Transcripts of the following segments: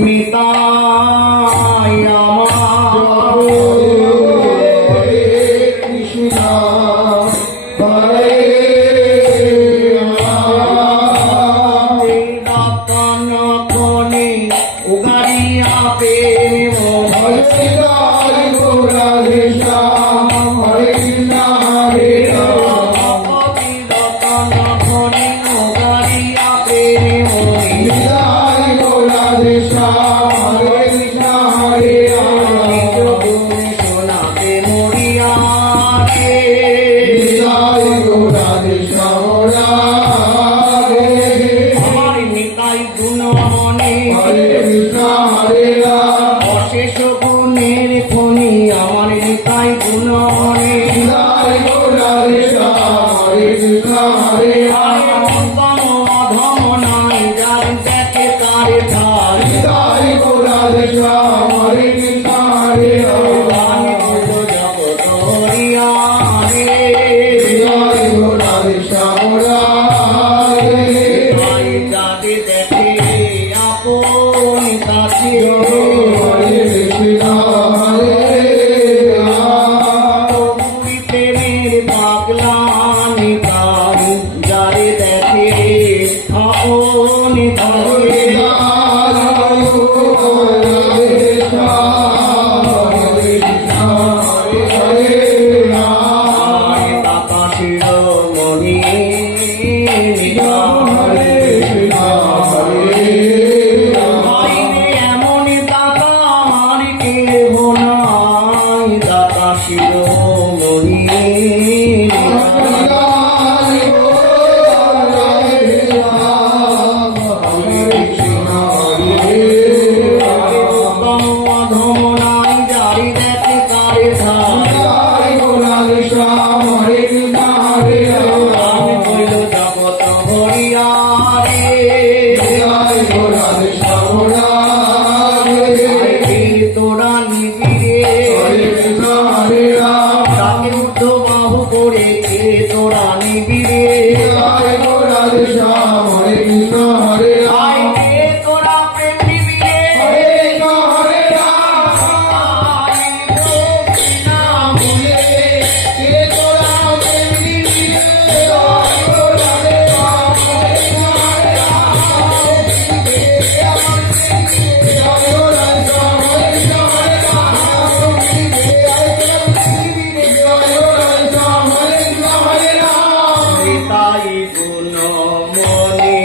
নিতাই আমার কৃষ্ণ হরে রতন কোণে উগারিয়া প্রেম হরে রাধে শ্যাম হরে কৃষ্ণ হরে রাম রতন কোণে উগারিয়া প্রেম রাধে শ্যাম হরে কৃষ্ণ হরে রাম সোনাতে মরিয়া রাধে শ্যাম আমার নিতাই গুণমণি হরে কৃষ্ণ হরে রাম অশেষ গুণের খনি আমার নিতাই গুণমণি রাধে শ্যাম হরে কৃষ্ণ হরে রাম অধম নাই যার দেখে তারে ধার রাধে শ্যাম হরে কৃষ্ণ হরে রাম জগত হরিয়া রে রাধে শ্যাম যাদের দেখে আপন কাছে হরে কৃষ্ণ হরে প্রেমের পাগলা নিতাই যারে দেখে আপন ধরে এমন দাদা আমার কেহ নাই দাদা শিরোমণি অধম নাই যারি দেখে তারে ধার হরে আমি বইল জগত হরিয়া তোরা নিবিড়ে তাকে উদ্ধ বাহু করে তোরা নিবিড়ে তোরা প্রেম নিবিড়ে নিতাই গুণমণি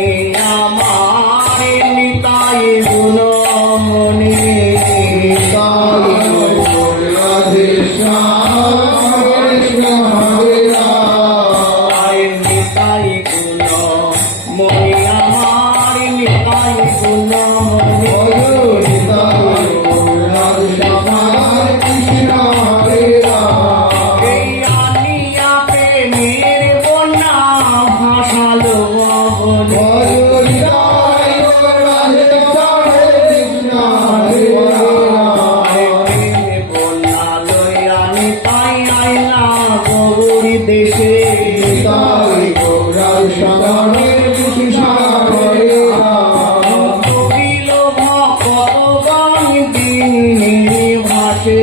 আমার নিতাই গুণমণি রাধে নিতাই গুণমণি আমার নিতাই গুণমণি এই আনিয়া প্রেমের বন্যা ভাসালো বন্যা লইয়া নিতাই আইলা গৌরী দেশে কপিল ভগবান দিন ভাসে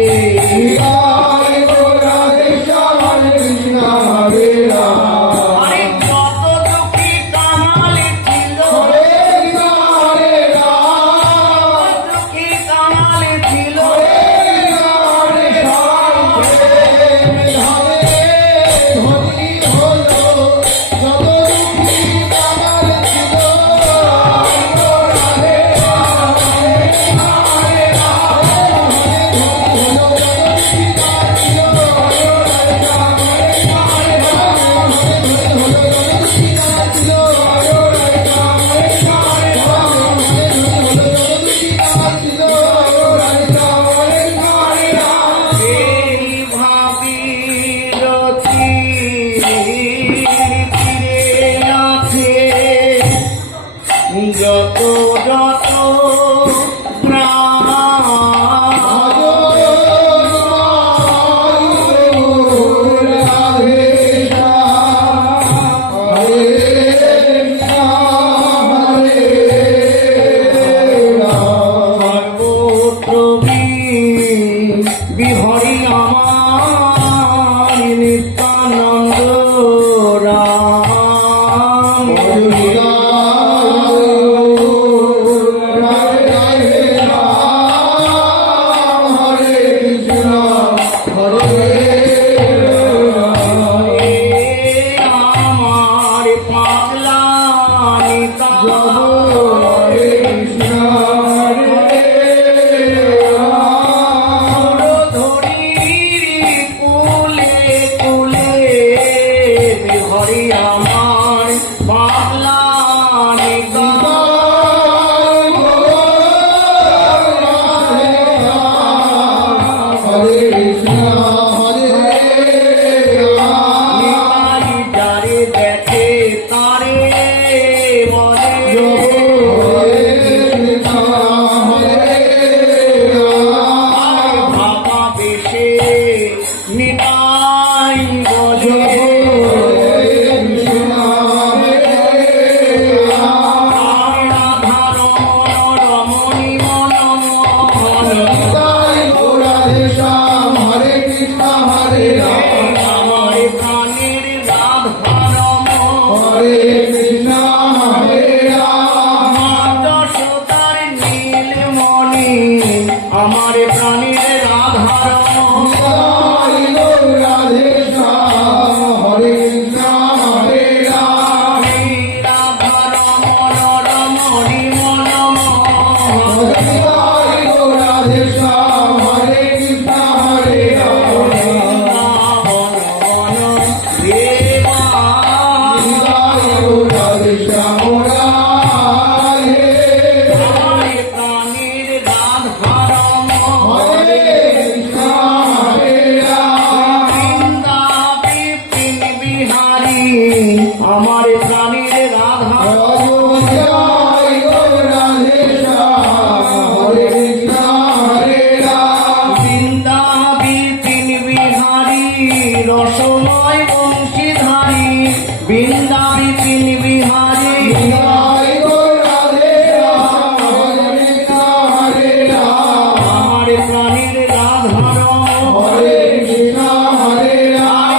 আরে কত দুঃখী কামালে ছিল দুঃখী কামালে ছিল যত যত আমার প্রাণীর রাধারমণ নিতাই গৌর রাধে শ্যাম হরে কৃষ্ণ হরে রাম রাধারমণ রমণী মনমোহন নিতাই গৌর রাধে শ্যাম হরে কৃষ্ণ হরে রাম নিতাই গৌর রাধে শ্যাম রাধে হরে কৃষ্ণ হরে রাম আমার প্রাণীর রাধা নিতাই গৌর রাধে শ্যাম হরে কৃষ্ণ হরে রাম বৃন্দা বিপিন বিহারী রসময় বংশীধারী বৃন্দা বিপিন বিহারী নিতাই গৌর রাধে শ্যাম হরে কৃষ্ণ হরে রাম আমার প্রাণীর রাধারমণ হরে কৃষ্ণ হরে রাম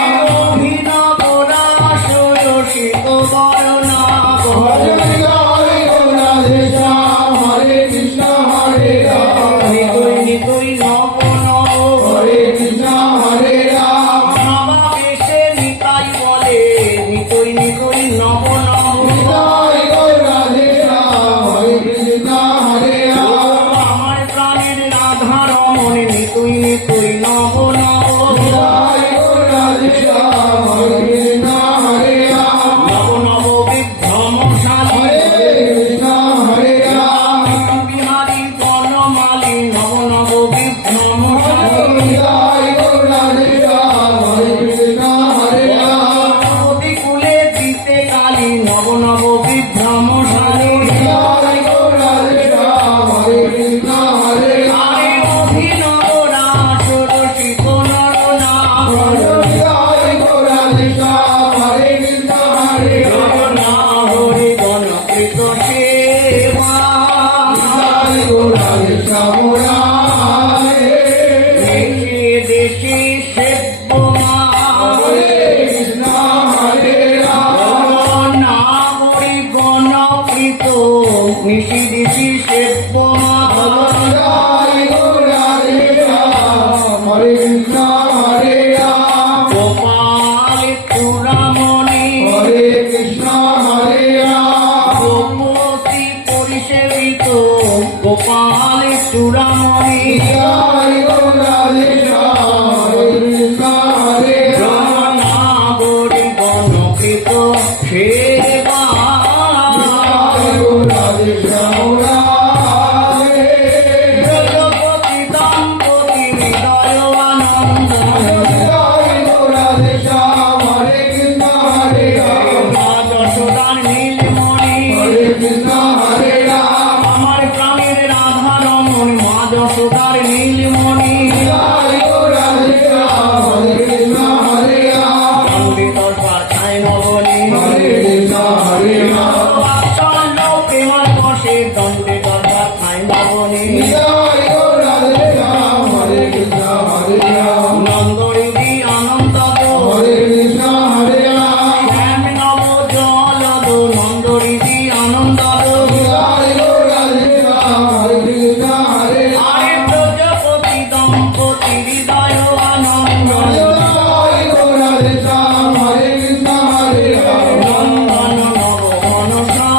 অভিনব রাস রসিক বরণা হরে নিতাই গৌর রাধে শ্যাম হরে কৃষ্ণ হরে রাম নিতই নিতই নব নব হরে কৃষ্ণ হরে রাম নবাবেশে নিতাই বলে নিতই নিতই নব নব নিতাই গৌর রাধে শ্যাম হরে কৃষ্ণ হরে রাম আমার প্রাণীর রাধারমণ নিতই নিতই নব নব নিতাই গৌর রাধে শ্যাম হরে কৃষ্ণ হরে রাম নব নব বিভ্রমশালী হরে কৃষ্ণ হরে রাম বিহারী বনমালী নব নব বিভ্রমশালী নিতাই গৌর রাধে শ্যাম হরে কৃষ্ণ হরে রাম কুলে দিতে কালী নব নব বিভ্রমশালী নিতাই গৌর রাধে শ্যাম হরে কৃষ্ণ হরে রাম আরে অভিনব রাস রসিক নরনাথ নিতাই গৌর রাধে শ্যাম হরে কৃষ্ণ হরে রাম হরি গণকৃত সেবা নিতাই গৌর রাধে শ্যাম রাধে দেশে দেশে সেব্য মা হরে কৃষ্ণ হরে রাম নাগরি গণকৃত নিশি দিশি সেব্য মা নিতাই গৌর রাধে শ্যাম হরে কৃষ্ণ হরে রাম গোপাল চূড়ামণি হরে কৃষ্ণ হরে রাম গোপতি পরিসেবিত গোপাল চূড়ামণি নিতাই গৌর রাধে শ্যাম হরে কৃষ্ণ হরে রাম নাগরি গণকৃত সেবা নিতাই গৌর রাধে শ্যাম রাধে জগপতি দম্পতি হৃদয় আনন্দ নিতাই গৌর রাধে শ্যাম হরে কৃষ্ণ হরে রাম মা যশোদার নীলমণি হরে কৃষ্ণ হরে রাম আমার প্রাণীর রাধারমণ মা যশোদার নীলমণি নিতাই গৌর রাধে শ্যাম হরে কৃষ্ণ হরে রাম পণ্ডিত পাঠায় নবনী হরে কৃষ্ণ হরে রাম আচন্ন প্রেমার বসে দণ্ডে দরবার খায় নবনী নিতাই গৌর রাধে শ্যাম হরে কৃষ্ণ হরে রাম নন্দরিদি আনন্দ হরে কৃষ্ণ হরে রাম শ্যাম নব জলদ নন্দরিদি আনন্দ নিতাই গৌর রাধে শ্যাম হরে কৃষ্ণ হরে রাম আরে প্রজাপতি দম্পতি হৃদয় আনন্দ নিতাই গৌর রাধে শ্যাম হরে কৃষ্ণ হরে রাম নন্দন নব মনসা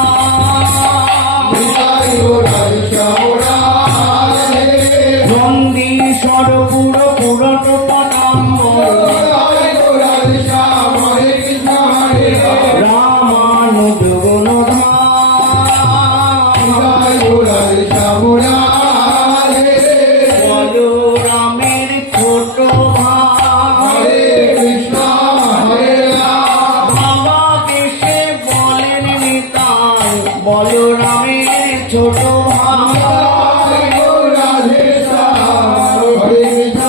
নিতাই গৌর রাধে শ্যাম রাধে নন্দীশ্বর পুর পুরট পটাম্বর নিতাই গৌর রাধে শ্যাম হরে কৃষ্ণ হরে রাম রামানুজ গুণধাম নিতাই গৌর রাধে শ্যাম রাধে বলরামের ছোট ভাই হরে কৃষ্ণ হরে রাম বাবা দেশে বলেন নিতাই বলরামের ছোট ভাই নিতাই গৌর রাধে শ্যাম হরে কৃষ্ণ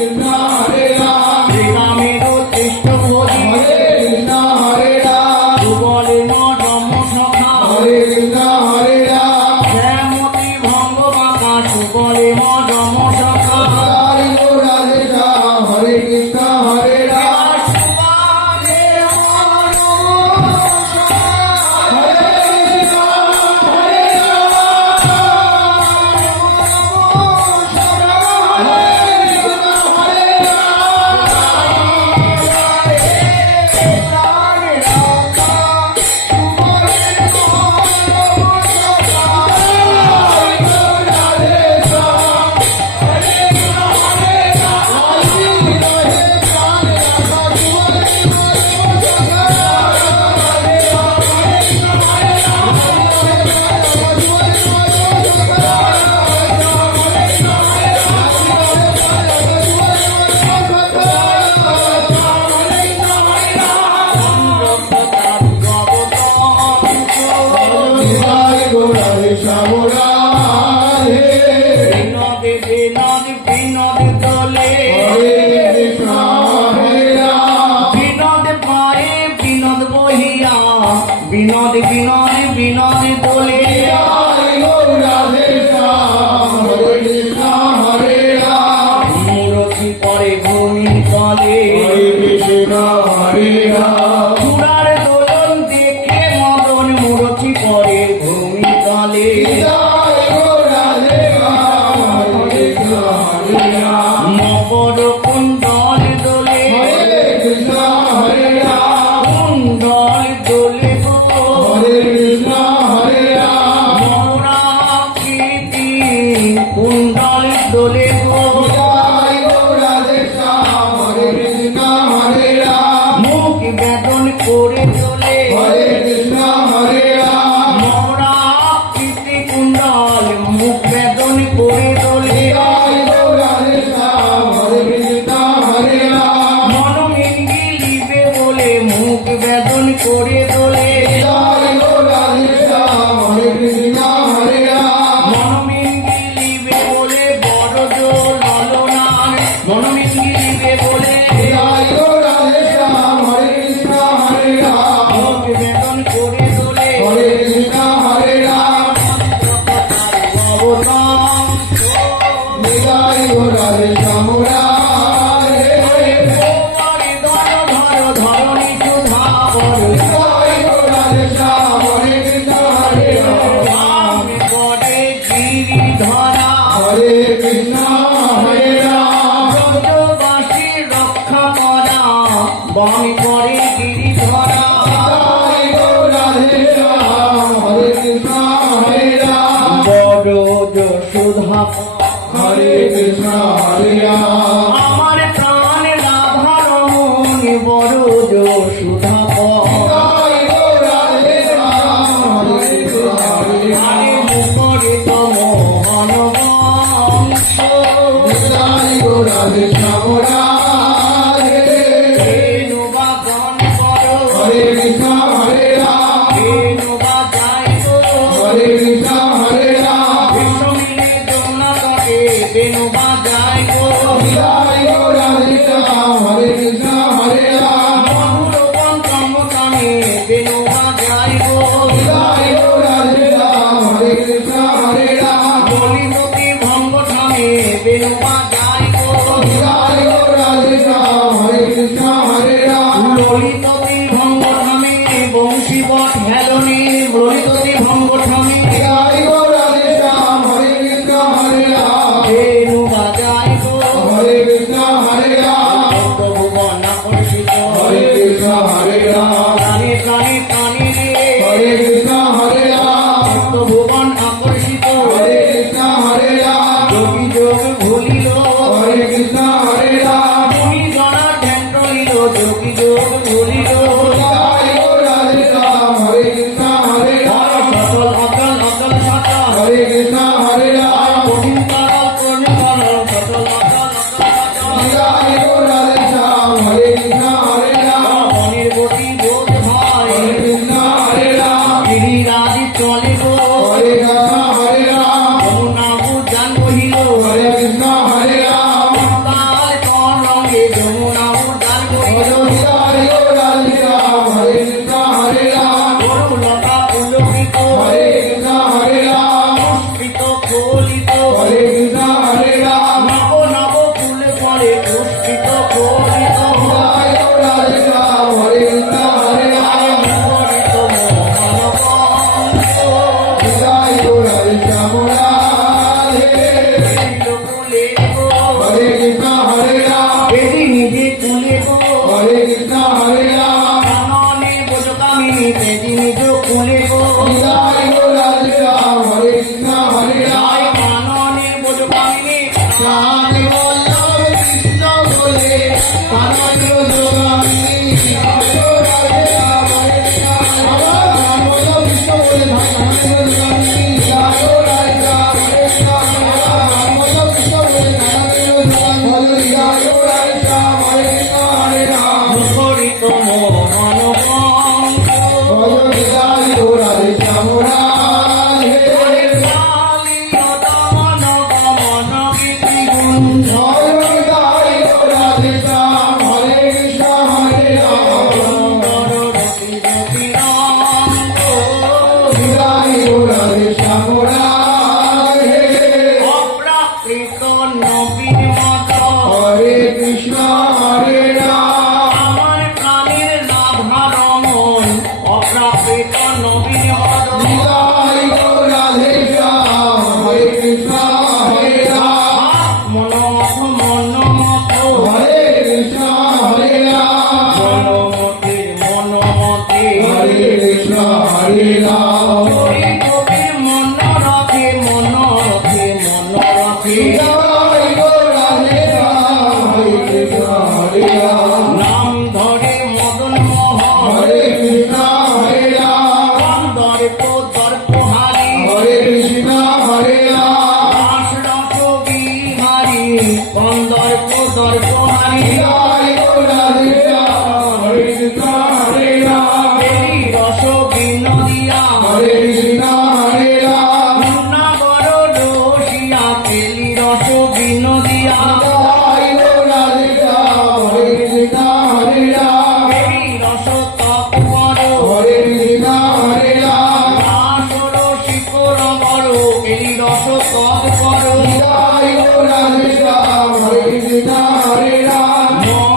কৃষ্ণ হরে রাম শ্রীরামের পৃষ্ঠভূমি হরে কৃষ্ণ হরে রাম সুবলে নরম সখা হরে কৃষ্ণ হরে রাম শ্যামতি ভঙ্গ বাঁকা সুবলে নরম সখা হরে রাধে শ্যাম হরে কৃষ্ণ হরে রাম সুবলে হরে কৃষ্ণ হরে রাম হরে কৃষ্ণ হরে নিতাই গৌর রাধে শ্যাম রাধে বিনোদে বিনোদে বিনোদে দোলে হরে কৃষ্ণ হরে রাম বিনোদ পায়ে বিনোদ বহিয়া বিনোদ বিনোদ বিনোদ দোলে নিতাই গৌর রাধে শ্যাম হরে কৃষ্ণ হরে রাম মূরতি পরে ভূমি তলে হরে কৃষ্ণ হরে রাম চূড়ার দোলন দেখে মদন মূরতি পরে ভূমি তলে নিতাই গৌর রাধে শ্যাম হরে কৃষ্ণ হরে রাম মকর কুণ্ডল দোলে হরে কৃষ্ণ হরে রাম কুণ্ডল দোলে গো হরে কৃষ্ণ হরে রাম মৌরাকৃতি কুণ্ডল দোলে গো নিতাই গৌর রাধে শ্যাম হরে কৃষ্ণ হরে রাম মুখ বেদন করে দোলে হরে কৃষ্ণ হরে রাম মৌরাকৃতি কুণ্ডল মুখ বেদন করে দোলে নিতাই গৌর রাধে শ্যাম হরে কৃষ্ণ হরে রাম মনমিঙ্গিলিবে বলে মুখ বেদন করে দোলে নিতাই গৌর রাধে শ্যাম হরে কৃষ্ণ হরে রাম মনমিঙ্গিলিবে বলে বড় জোর ললনার মনমিঙ্গিলিবে বলে নিতাই গৌর রাধে শ্যাম হরে কৃষ্ণ হরে রাম মুখ বেদন করে দোলে হরে কৃষ্ণ হরে রাম অবতার নিতাই গৌর রাধে শ্যাম রাধে ধর ধর ধরণী সুধা বড় নিতাই গৌর রাধে শ্যাম হরে কৃষ্ণ হরে রাম করে গিরি ধরা হরে কৃষ্ণ হরে রাম ব্রজবাসী রক্ষা করা বামি করে গিরি ধরা নিতাই গৌর রাধে শ্যাম হরে কৃষ্ণ হরে রাম বড় যশোধা হরে কৃষ্ণ হরে রাম আমার প্রাণ রাধা রমণ বড় যশোধা নিতাই গৌর রাধে শ্যাম হরে কৃষ্ণ হরে আরে রাম মুখরিত মোহন বংশ নিতাই গৌর রাধে শ্যাম রাধে বেণুবাদন করো হরে কৃষ্ণ হরে রাম বেণুবা যাই গো হরে কৃষ্ণ হরে রাম কৃষ্ণ মিলে যমুনা তটে বেণুবা যাই গো নিতাই গৌর রাধে শ্যাম হরে কৃষ্ণ হরে রাম মধুর পঞ্চম কানে বেণুবা যাই গো নিতাই গৌর রাধে শ্যাম হরে কৃষ্ণ হরে রাম ললিততি ভঙ্গ ঠামে বেণুবা যাই গো নিতাই গৌর রাধে শ্যাম হরে কৃষ্ণ হরে রাম ললিততি ভঙ্গ ঠামে বংশীবট হেলনে ললিততি ভঙ্গ ঠামে নিতাই গৌর রাধে শ্যাম হরে কৃষ্ণ হরে রাম বেণুবা যাই গো হরে কৃষ্ণ হরে কৃষ্ণ হরে রাম বেদি নিজে কুলে গো হরে কৃষ্ণ হরে রাম কাননে বোঝকামিনী বেদি নিজ কুলে গো নিতাই গৌর রাধে রাম হরে কৃষ্ণ হরে রাম কাননে বোঝকামিনী প্রাণ বল্লভ কৃষ্ণ বলে কানন্দ যোগামিনী গৌর রাধে রাম হরে কৃষ্ণ আমার প্রাণ বল্লভ কৃষ্ণ বলে ভাই কানন্দ যোগামিনী গৌর রাধে রাম হরে কৃষ্ণ প্রাণ বল্লভ কৃষ্ণ বলে কানন্দ যোগামিনী গৌর রাধে রাম হরে কৃষ্ণ হরে রাম মুখরিত মনোকঙ্ক ভজ বিদায় গৌর রাধে শ্যাম রাধে দমন গমন গীতি গুণ ভজ বিদায় গৌর রাধে শ্যাম হরে কৃষ্ণ হরে রাম বিদায় গৌর রাধে শ্যাম রাধে অপ্রাকৃত নবীন মত হরে কৃষ্ণ হরে রাম আমার প্রাণের রাধারমণ অপ্রাকৃত নবীন মত বিদায় গৌর রাধে শ্যাম হরে কৃষ্ণ হরে রাম মনমথ মনমথ হরে কৃষ্ণ হরে রাম মনমথের মনমথে হরে কৃষ্ণ হরে রাম হরি কবির মন রথে মন রথে মন রথে বিদায় গৌর রাধে রাম হরে কৃষ্ণ হরে রাম নাম ধরে মদন মোহন হরে কৃষ্ণ হরে রাম দর্প দর্প হারি হরে কৃষ্ণ হরে রাম দাস রস বিহারি দর্প দর্প হারি বিদায় গৌর রাধে রাম হরে কৃষ্ণ হরে রাম দেবী রস বিনোদিয়া হরে কৃষ্ণ হরে রাম নগর দোষিয়া তেলি রস বিনোদিয়া বিদায় গৌর রাধে রাম হরে কৃষ্ণ হরে রাম দেবী রস তপ করো হরে কৃষ্ণ হরে রাম দাসর শিকর বড় তেলি রস তপ করো বিদায় গৌর রাধে রাম হরে কৃষ্ণ হরে রাম মন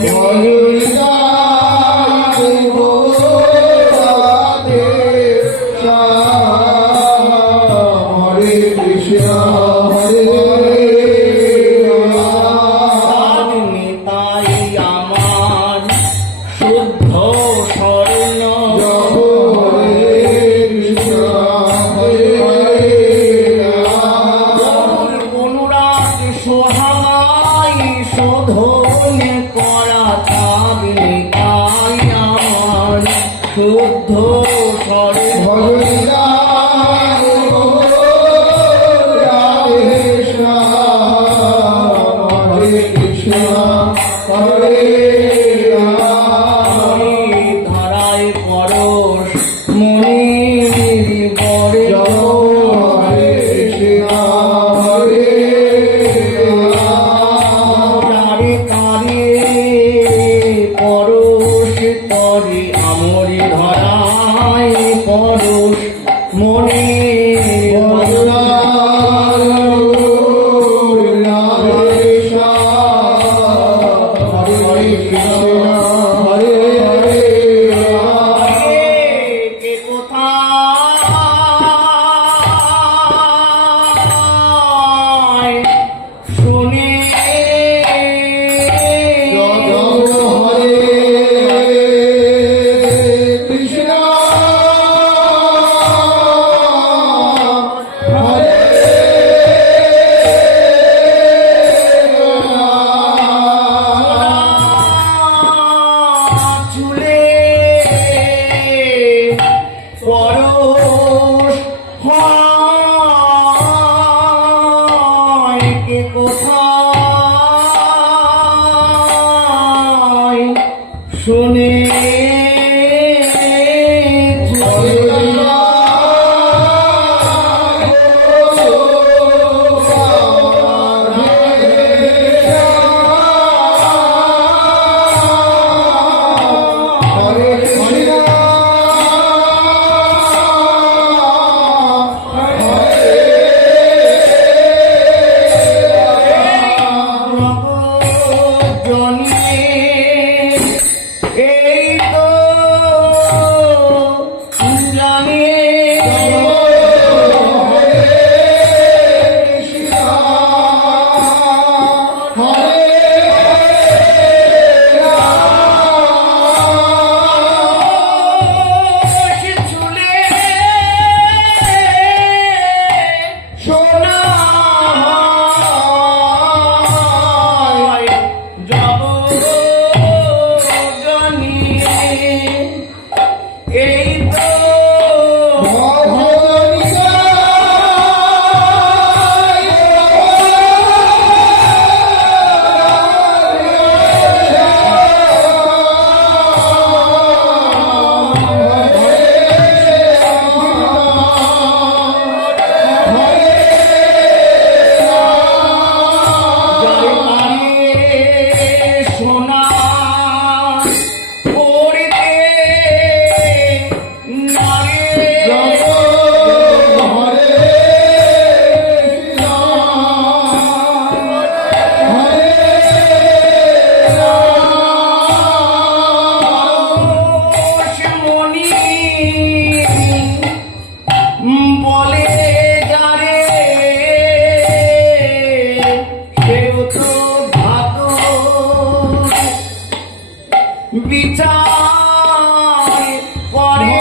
মনে নিতাই আমার শুদ্ধ স্বর্ণ অনুরাগ সোহাই শোধন করা তাগ নিতাই আমার শুদ্ধ স্বর্ণ ধারায় পরশ মনির গড়ে তারে তারে পরশ করে আমরি ধরায় পরশ মনির কে কোথায় শুনে চুলে পরশ হয় কে কোথায় শুনে এই তো জানি চুলে সোনা যাব এই তো সোনা পড়তে বলে যারে সেও তো ভাত বিচার করে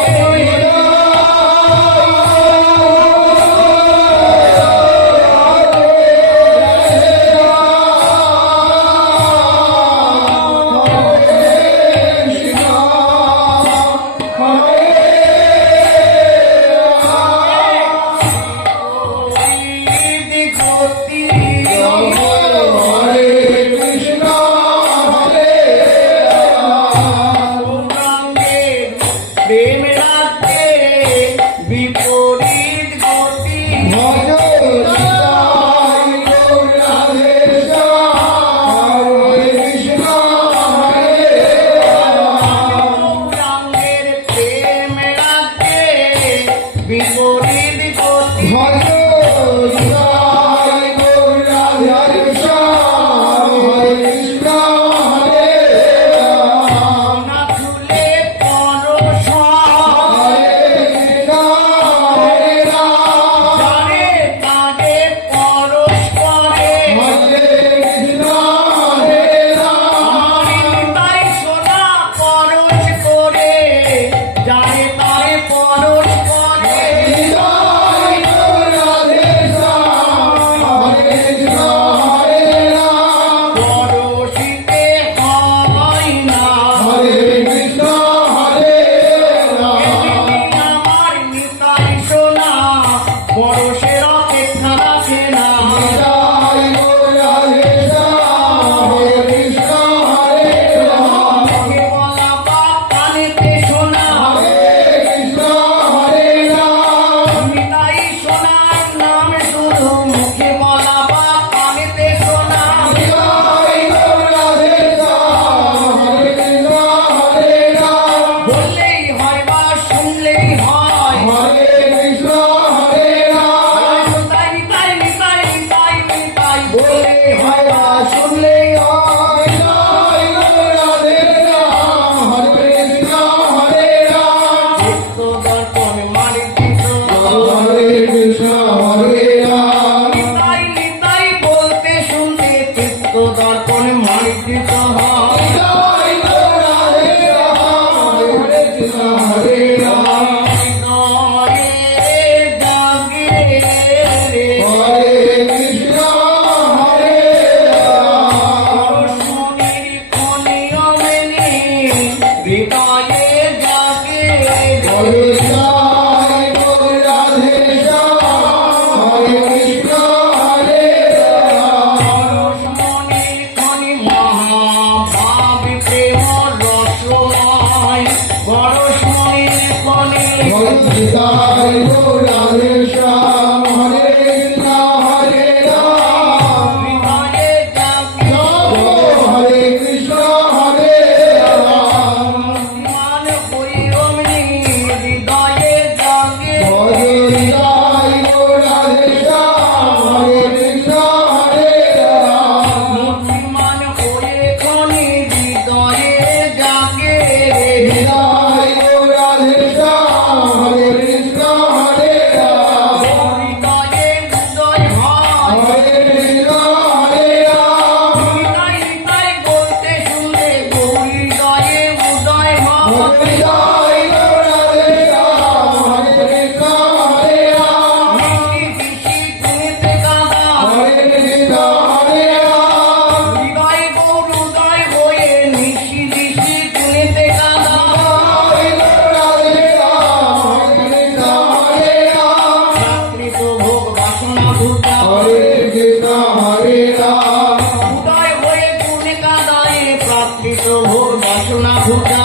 বাসনা ভূতা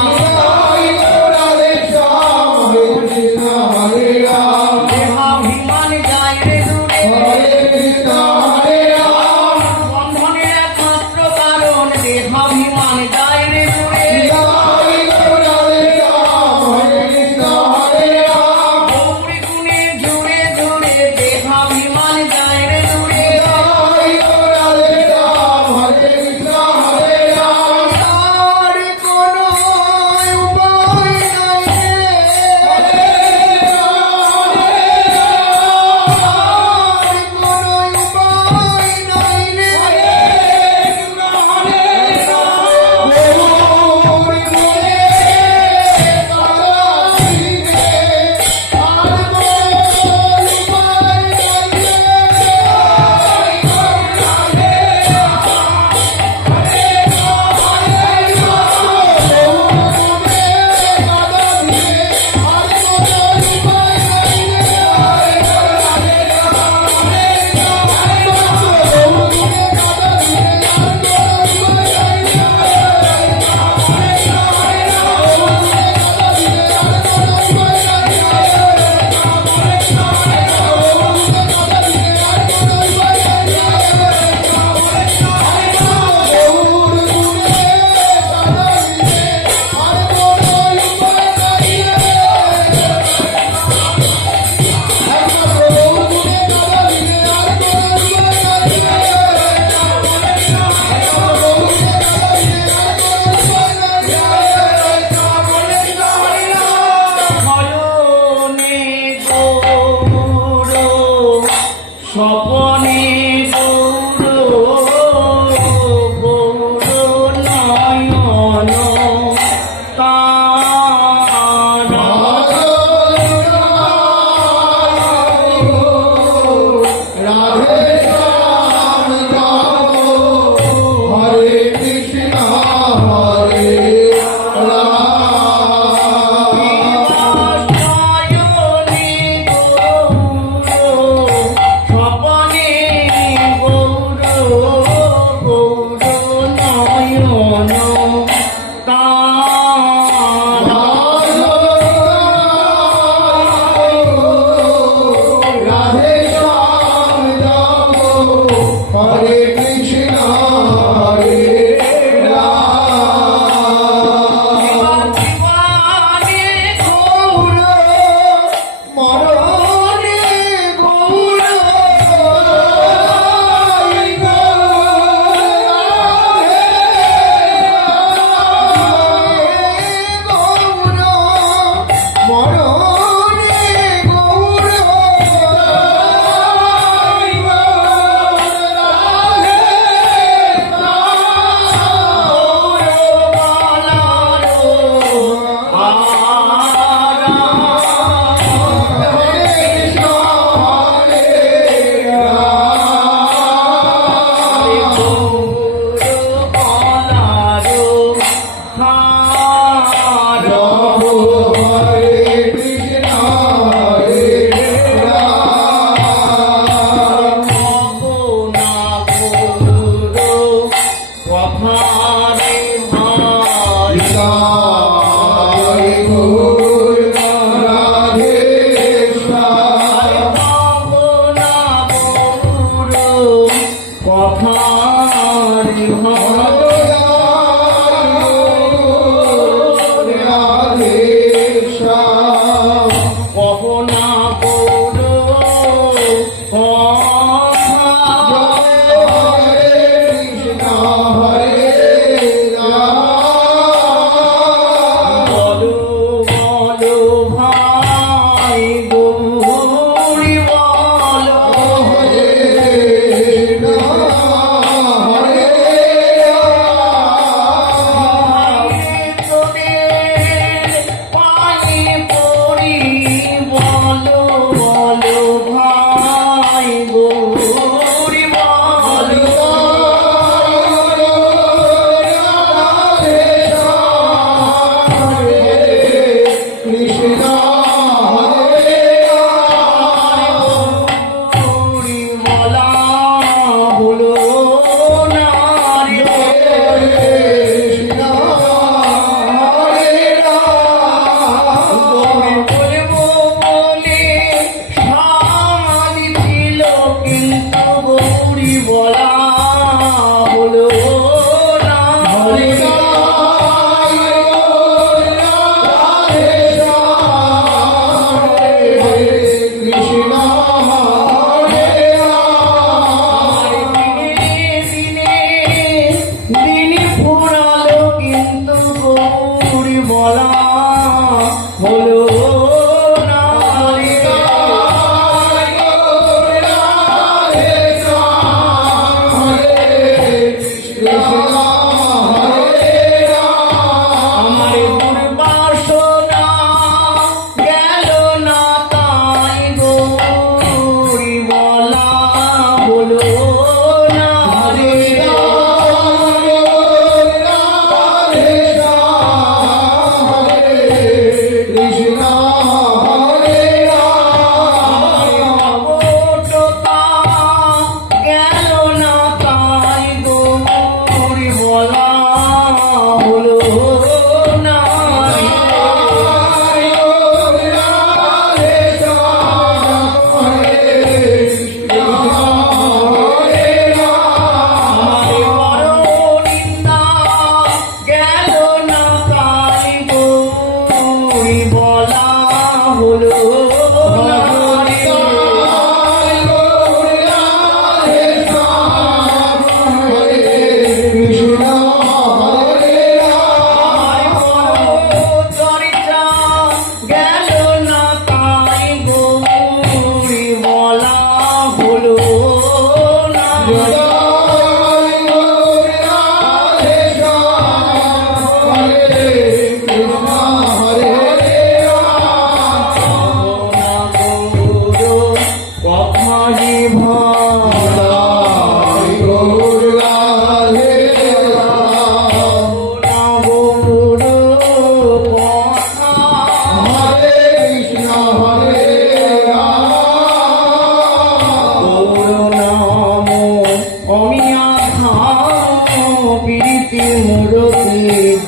রাধে শ্যাম হরে কৃষ্ণ হরে রাম দেহাভিমান যায় রে দূরে হরে কৃষ্ণ হরে রাম বন্ধনের একমাত্র কারণ দেহাভিমান যায় রে দূরে রাধে শ্যাম হরে কৃষ্ণ হরে রাম গৌরী গুণে জুড়ে জুড়ে দেহাভিমান যায় রে দূরে রাধে শ্যাম হরে কৃষ্ণ হরে রাম আর কোনো উপায় নাই রে। আর কোনো উপায় নাই রে। শয়নে গৌর স্বপনে গৌর গৌর নয়ন তারা রাধে শ্যাম রাম হরে কৃষ্ণ হরে রাম শয়নে গৌর স্বপনে গৌর গৌর নয়ন তারা রাধে শ্যাম রাম হরে কৃষ্ণ হরে রাম জীবনে গৌর মরণে গৌর মরণে গৌর হরে কৃষ্ণ হরে রাম হরে গৌর রাধে শ্যাম রাধে শ্যাম কহনা গৌর হরে কৃষ্ণ হরে রাম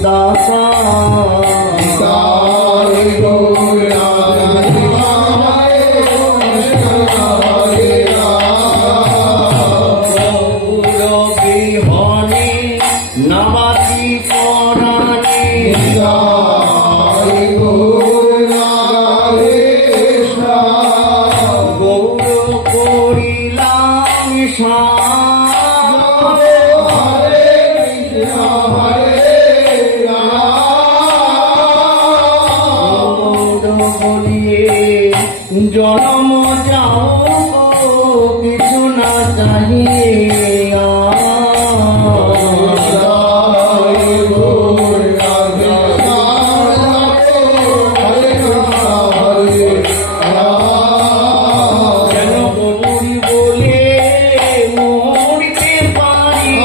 দাতা নিতাই গৌর রাধে রাধে হরে গৌর বিহনে নবাতি পরাণে নিতাই গৌর রাধে কৃষ্ণ গৌর করিলাম হরে কৃষ্ণ হরে রাম বলিয়ে জনম যাও কিছু না চাহিয়ে যেন গৌরী বলে মরিতে পারি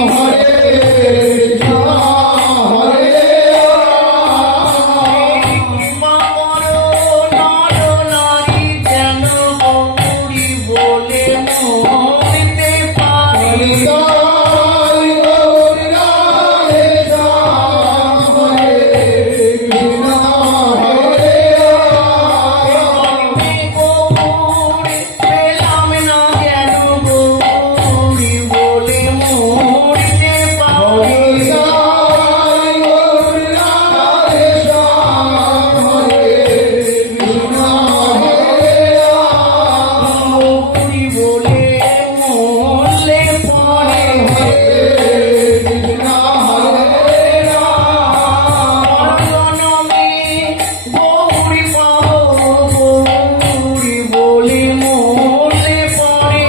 কৃপা করো নর নারী যেন গৌরী বলে মরিতে পারি গৌরী পেলাম না যেন গৌরী বলে মরিতে পারি গৌরী বলে মরলে পরে জনমে গৌরী পাবো গৌরী বলে মরলে পরে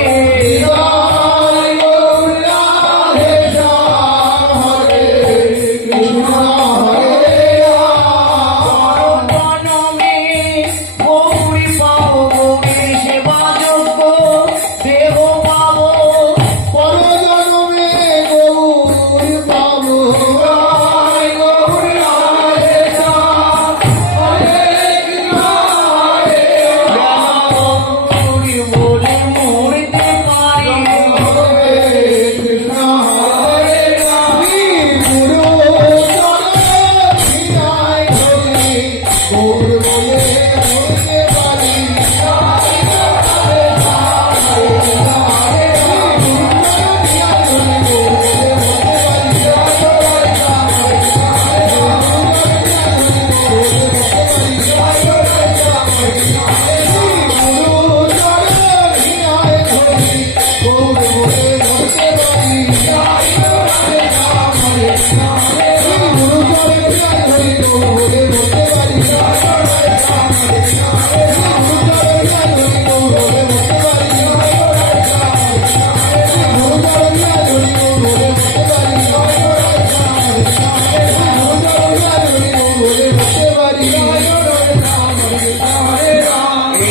জনমে গৌরী পাবো গৌরী সেবা যোগ্য দেহ পাবো গৌরী বলে মরতে পারি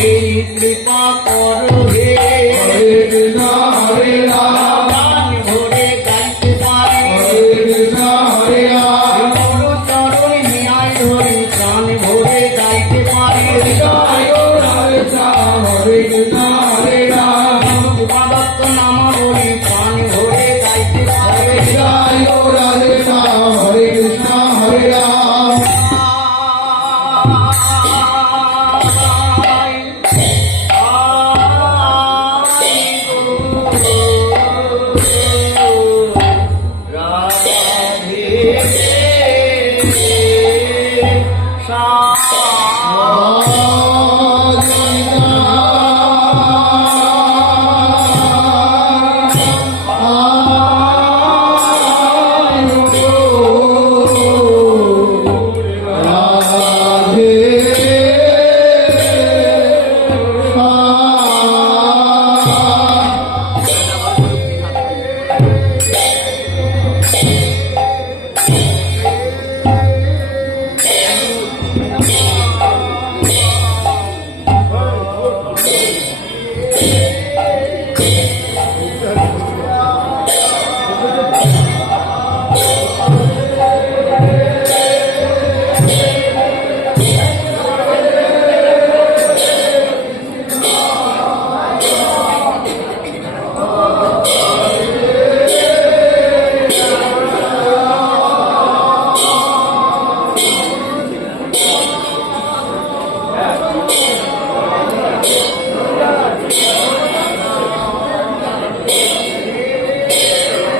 এই কৃপা করো হে প্রাণ ভরে গাইতে পারি গুরু চরণ নিয়ায় ধরি প্রাণ ভরে গাইতে পারি উপাদত্ত নাম বলি প্রাণ ভরে গাইতে পারি হরে কৃষ্ণ হরে রাম